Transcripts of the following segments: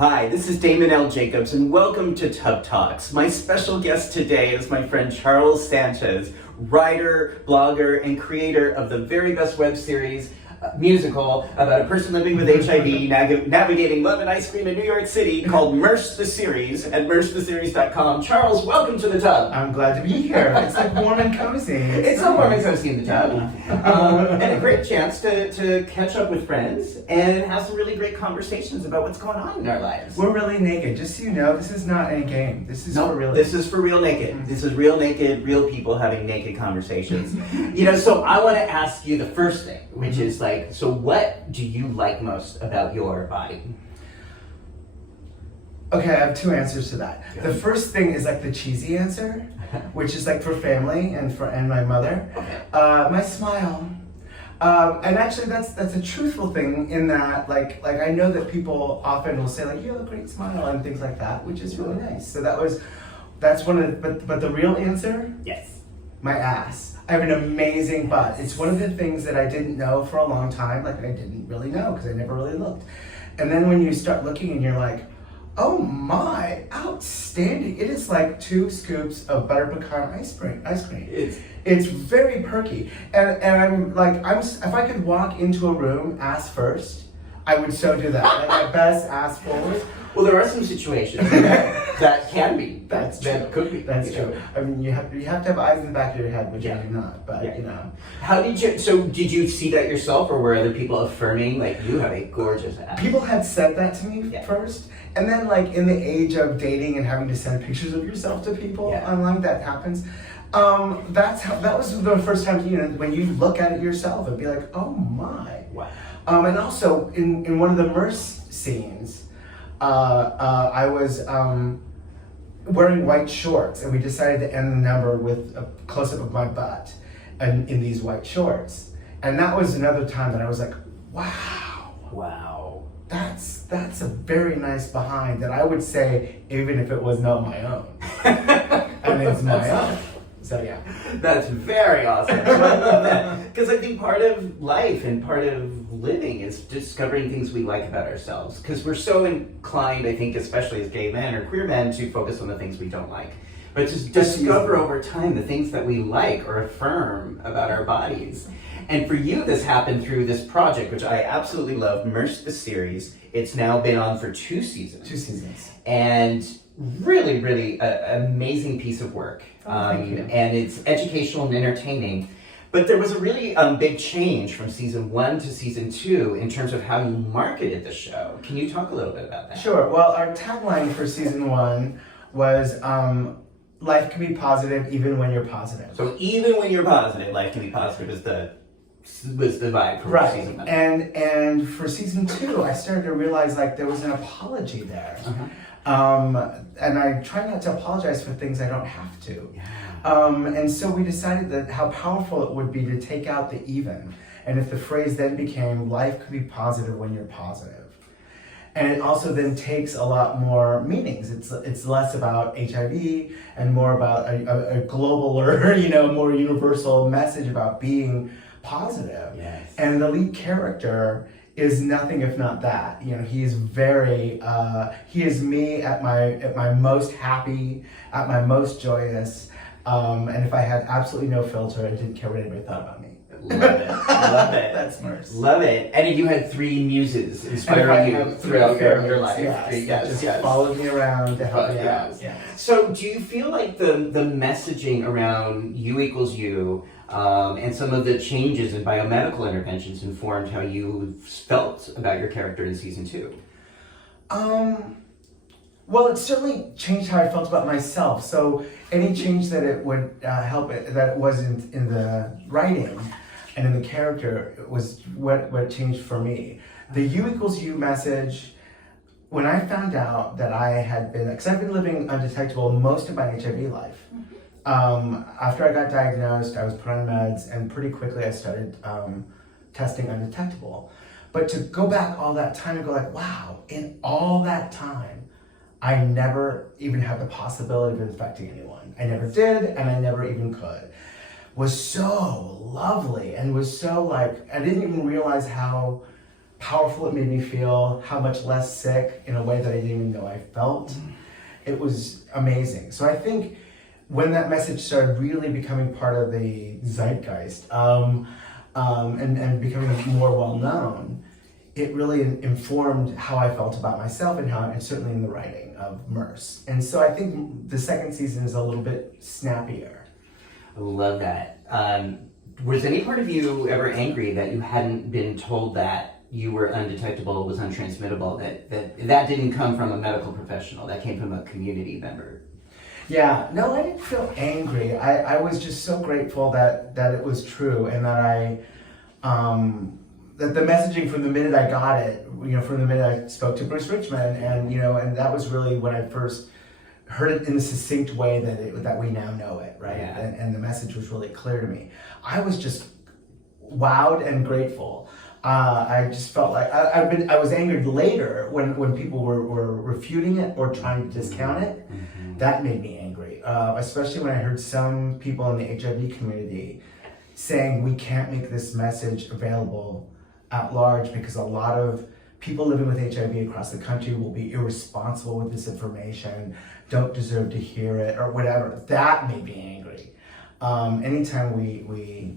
Hi, this is Damon L. Jacobs, and welcome to Tub Talks. My special guest today is my friend Charles Sanchez, writer, blogger, and creator of the very best web series, musical about a person living with HIV navigating love and ice cream in New York City called Merce The Series at mercetheseries.com. Charles, welcome to the tub. I'm glad to be here. It's like warm and cozy. It's so warm and cozy in the tub. And a great chance to catch up with friends and have some really great conversations about what's going on in our lives. We're really naked. Just so you know, this is not any game. This is for real. This is for real naked. This is real naked, real people having naked conversations. So I want to ask you the first thing, which is so what do you like most about your body? Okay, I have two answers to that. Yeah. The first thing is like the cheesy answer, which is like for family and my mother. Okay. My smile. And actually that's a truthful thing in that like I know that people often will say like, you have a great smile and things like that, which is really nice. So that's one of the, but the real answer? Yes. My ass. I have an amazing butt. It's one of the things that I didn't know for a long time. Like I didn't really know because I never really looked. And then when you start looking and you're like, oh my, outstanding. It is like 2 scoops of butter pecan ice cream. It's very perky. And I'm like, if I could walk into a room ass first, I would so do that. Like my best ass forward. Well, there are some situations that can be. That's true. That could be. That's true. I mean, you have to have eyes in the back of your head, which I do not. But How did you? So did you see that yourself, or were other people affirming like you have a gorgeous ass? People had said that to me first, and then like in the age of dating and having to send pictures of yourself to people online, that happens. That was the first time when you look at it yourself and be like, oh my. Wow. And also in one of the Merce scenes. I was wearing white shorts, and we decided to end the number with a close-up of my butt and in these white shorts. And that was another time that I was like, wow, that's a very nice behind that I would say even if it was not my own. And it's my own. So yeah. That's very awesome. I love that. Because I think part of life and part of living is discovering things we like about ourselves. Because we're so inclined, I think, especially as gay men or queer men, to focus on the things we don't like. But to discover over time the things that we like or affirm about our bodies. And for you, this happened through this project, which I absolutely love, Merce The Series. It's now been on for 2 seasons. 2 seasons. And really, really amazing piece of work. Thank you. And it's educational and entertaining. But there was a really big change from season 1 to season 2 in terms of how you marketed the show. Can you talk a little bit about that? Sure. Well, our tagline for season 1 was life can be positive even when you're positive. So even when you're positive, life can be positive was the vibe for season 1. And for season 2, I started to realize like there was an apology there. Uh-huh. And I try not to apologize for things I don't have to. Yeah. And so we decided that how powerful it would be to take out the even. And if the phrase then became, life could be positive when you're positive. And it also then takes a lot more meanings. It's less about HIV and more about a globaler, more universal message about being positive. Yes. And the lead character is nothing if not that. He is he is me at my most happy, at my most joyous, and if I had absolutely no filter and didn't care what anybody thought about me. Love it. Love it. That's Merce. Love it. And you had 3 muses inspiring you throughout your life. Yes. Just followed me around to help me out. Yes. So do you feel like the messaging around you equals you and some of the changes in biomedical interventions informed how you felt about your character in season 2? Well, it certainly changed how I felt about myself. So any change that it would help it, that it wasn't in the writing and in the character, was what changed for me. The you equals you message, when I found out that I had been, because I've been living undetectable most of my HIV life. After I got diagnosed, I was put on meds, and pretty quickly I started testing undetectable. But to go back all that time and go like, wow, in all that time, I never even had the possibility of infecting anyone. I never did, and I never even could. Was so lovely, and was so I didn't even realize how powerful it made me feel, how much less sick in a way that I didn't even know I felt. It was amazing. So I think when that message started really becoming part of the zeitgeist and becoming more well known, it really informed how I felt about myself and certainly in the writing of Merce. And so I think the second season is a little bit snappier. I love that. Was any part of you ever angry that you hadn't been told that you were undetectable, was untransmittable, that didn't come from a medical professional, that came from a community member? Yeah, no, I didn't feel angry. I was just so grateful that it was true, and that that the messaging from the minute I got it, from the minute I spoke to Bruce Richmond, and that was really when I first heard it in the succinct way that we now know it, right? Yeah. And the message was really clear to me. I was just wowed and grateful. I just felt like I was angered later when people were refuting it or trying to discount it. Mm-hmm. That made me angry, especially when I heard some people in the HIV community saying we can't make this message available at large because a lot of people living with HIV across the country will be irresponsible with this information, don't deserve to hear it, or whatever. That made me angry. Anytime we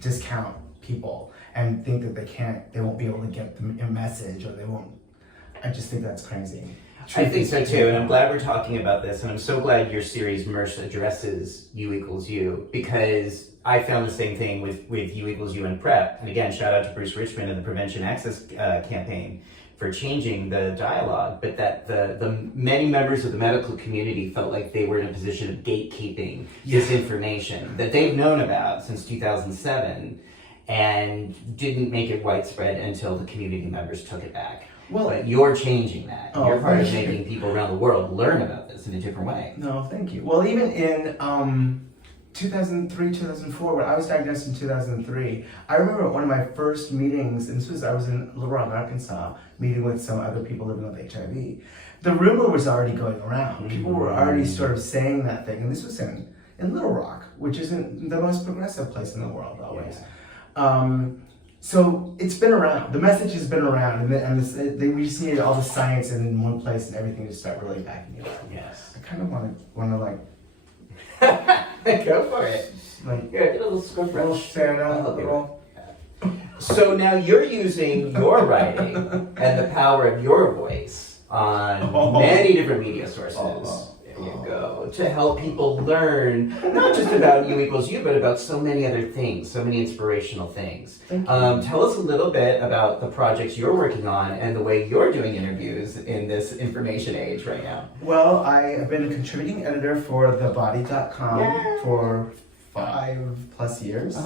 discount people and think that they won't be able to get the message, or they won't, I just think that's crazy. I think so too, and I'm glad we're talking about this, and I'm so glad your series Merce addresses U equals U, because I found the same thing with U equals U in PrEP. And again, shout out to Bruce Richmond and the Prevention Access campaign for changing the dialogue, but that the many members of the medical community felt like they were in a position of gatekeeping this information that they've known about since 2007 and didn't make it widespread until the community members took it back. Well, but you're changing that. Oh, you're part of making people around the world learn about this in a different way. No, thank you. Well, even in 2003, 2004, when I was diagnosed in 2003, I remember one of my first meetings, and I was in Little Rock, Arkansas, meeting with some other people living with HIV. The rumor was already going around. People were already sort of saying that thing, and this was in Little Rock, which isn't the most progressive place in the world always. Yeah. So it's been around. The message has been around, and we just needed all the science in one place and everything to start really backing it up. Yes. I kind of want to like. Go for it. Like, yeah, get a little scoop little stand up, a little. So now you're using your writing and the power of your voice on many different media sources. There you go. To help people learn not just about U equals U, but about so many other things, so many inspirational things. Tell us a little bit about the projects you're working on and the way you're doing interviews in this information age right now. Well, I have been a contributing editor for thebody.com for 5+ years.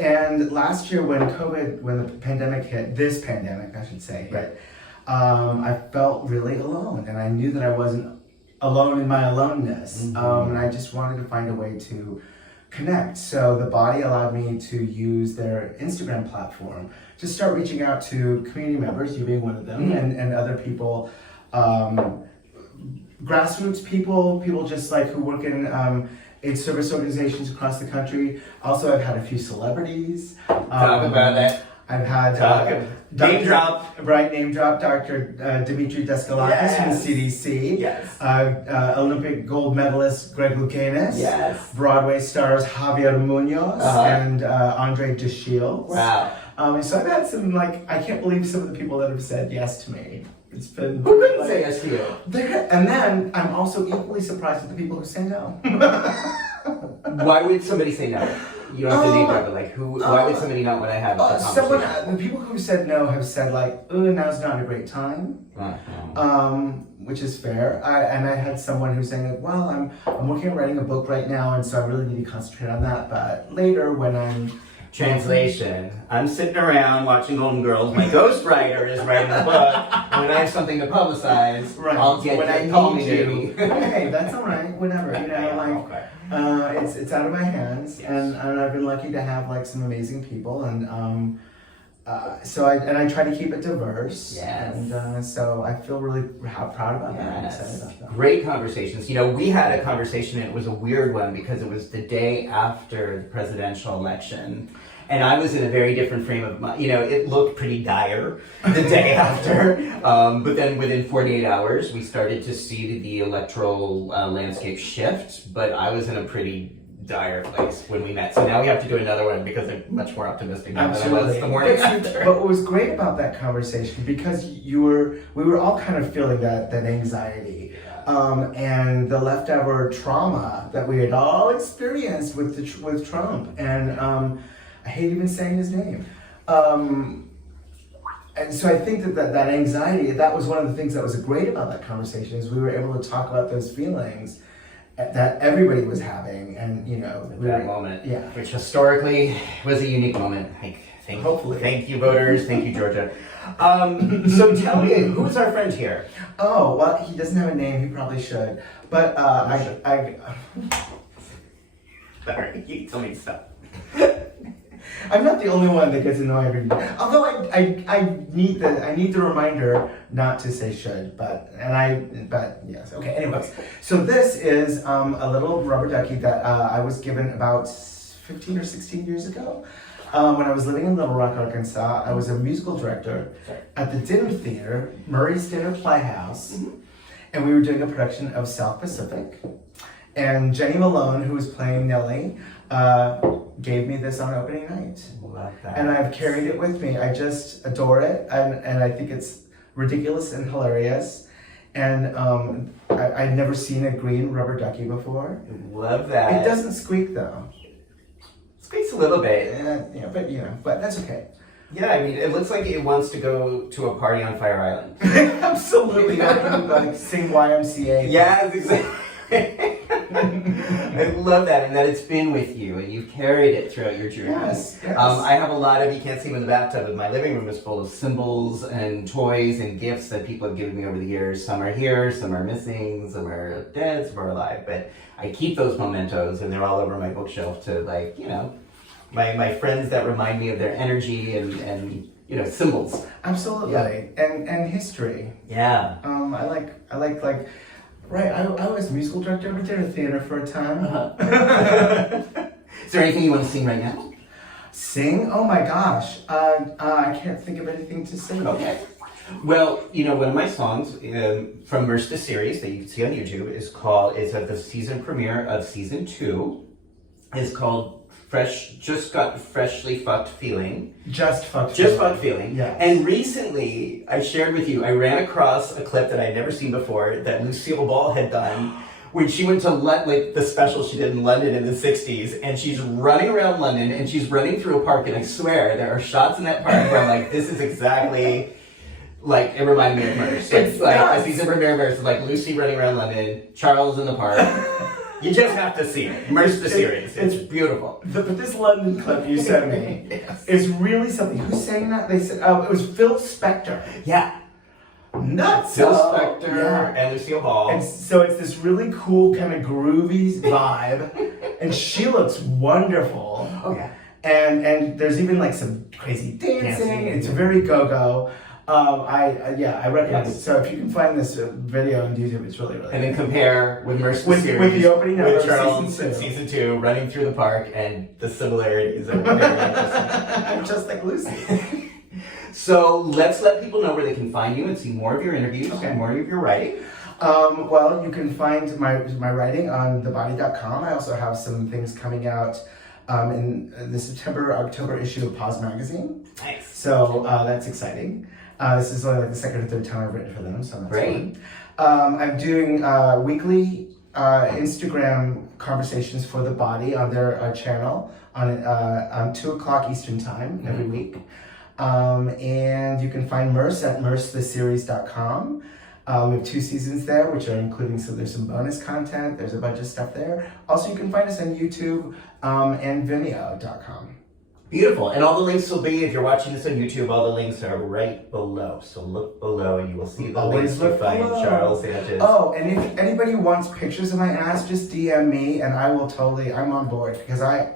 And last year when the pandemic hit, this pandemic I should say, but I felt really alone, and I knew that I wasn't alone in my aloneness, and I just wanted to find a way to connect. So The Body allowed me to use their Instagram platform to start reaching out to community members, you being one of them, and other people, grassroots people just like who work in AIDS service organizations across the country. Also, I've had a few celebrities. Talk about that. I've had name drop, Dr. Dimitri Deskalakis from the CDC. Yes. Olympic gold medalist Greg Louganis. Yes. Broadway stars Javier Munoz and Andre DeShields. Wow. So I've had some, I can't believe some of the people that have said yes to me. It's been. Who couldn't say yes to you? And then I'm also equally surprised at the people who say no. Why would somebody say no? You don't have to name drop it. Why would somebody not want to have a conversation? The people who said no have said now's not a great time, which is fair. And I had someone who's saying well, I'm working on writing a book right now, and so I really need to concentrate on that. But later, when I'm Translation: I'm sitting around watching Golden Girls. My ghostwriter is writing a book, and when I have something to publicize, I'll get when I call me need you. baby. Hey, that's all right. Whatever, it's out of my hands, and I've been lucky to have some amazing people, and so I try to keep it diverse, and so I feel really proud about that. I'm excited about that. Great conversations. We had a conversation, and it was a weird one because it was the day after the presidential election, And I was in a very different frame of mind. It looked pretty dire the day after. But then within 48 hours, we started to see the electoral landscape shift. But I was in a pretty dire place when we met. So now we have to do another one because I'm much more optimistic now than I was the morning after. But what was great about that conversation, because we were all kind of feeling that anxiety. And the leftover trauma that we had all experienced with Trump, and I hate even saying his name. And so I think that anxiety, that was one of the things that was great about that conversation, is we were able to talk about those feelings that everybody was having, and that moment, yeah, which historically was a unique moment. Thank you, voters. Thank you, Georgia. So tell me, who's our friend here? Oh, well, he doesn't have a name. He probably should. But Sorry, you tell me to stop. I'm not the only one that gets annoyed everybody. Although I need the reminder not to say should, but yes. Okay. Anyways, so this is a little rubber ducky that I was given about 15 or 16 years ago. When I was living in Little Rock, Arkansas, I was a musical director at the Dinner Theater, Murray's Dinner Playhouse, and we were doing a production of South Pacific. And Jenny Malone, who was playing Nellie, gave me this on opening night. Love that. And I've carried it with me. I just adore it, and I think it's ridiculous and hilarious. And I'd never seen a green rubber ducky before. Love that. It doesn't squeak though. Squeaks a little bit. But that's okay. Yeah, I mean, it looks like it wants to go to a party on Fire Island. Absolutely. I can like sing YMCA. Yes, exactly. I love that, and that it's been with you, and you've carried it throughout your journey. Yes. I have a lot of, you can't see them in the bathtub, but my living room is full of symbols and toys and gifts that people have given me over the years. Some are here, some are missing, some are dead, some are alive, but I keep those mementos, and they're all over my bookshelf to, my friends that remind me of their energy and symbols. Absolutely. Yeah. And history. Yeah. I like right, I was musical director of a dinner theater for a time. Is there anything you want to sing right now? Sing? Oh my gosh. I can't think of anything to sing. Okay. Well, one of my songs from Merce The Series that you can see on YouTube is at the season premiere of season 2. It's called Just Got Freshly Fucked Feeling. Just Fucked Feeling. Yes. And recently, I shared with you, I ran across a clip that I'd never seen before that Lucille Ball had done when she went to the special she did in London in the 60s, and she's running around London, and she's running through a park, and I swear, there are shots in that park where I'm like, this is exactly... it reminded me of Merce. It's like a season premiere of Merce, like Lucy running around London, Charles in the park. You just have to see it. Merce The Series. It's beautiful. But this London clip you sent me is really something. Who sang that? They said it was Phil Spector. Yeah. Nuts. Phil Spector and Lucille Ball. And so it's this really cool kind of groovy vibe, and she looks wonderful. Oh yeah. And there's even some crazy dancing. It's very go-go. I recommend it. So if you can find this video on YouTube, it's really, really And then good. compare with Merce The Series. With the opening number with of Charles season 2. Season 2, running through the park, and the similarities are very interesting. I'm just like Lucy. So let's let people know where they can find you and see more of your interviews and more of your writing. Well, you can find my writing on thebody.com. I also have some things coming out in the September-October issue of Pause Magazine. Nice. So that's exciting. This is only the second or third time I've written for them, so that's great. Fun. I'm doing weekly Instagram conversations for The Body on their channel on 2 o'clock Eastern time every week. And you can find Merce at mercetheseries.com. We have 2 seasons there, which are including, so there's some bonus content, there's a bunch of stuff there. Also, you can find us on YouTube and Vimeo.com. Beautiful. And all the links will be, if you're watching this on YouTube, all the links are right below. So look below and you will see the links to find Charles Sanchez. Oh, and if anybody wants pictures of my ass, just DM me and I will I'm on board, because I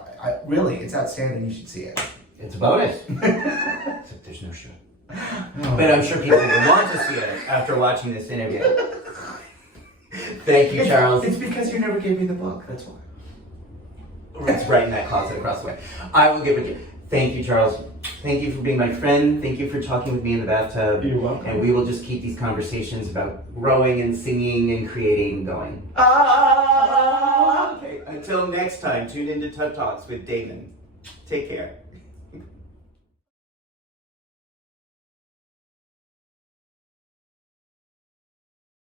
really, it's outstanding. You should see it. It's a bonus. Except there's no show. But I'm sure people will want to see it after watching this interview. Thank you, Charles. It's because you never gave me the book, that's why. It's right in that closet across the way. I will give it to you. Thank you, Charles. Thank you for being my friend. Thank you for talking with me in the bathtub. You're welcome. And we will just keep these conversations about growing and singing and creating going. Okay, until next time, tune into Tub Talks with Damon. Take care.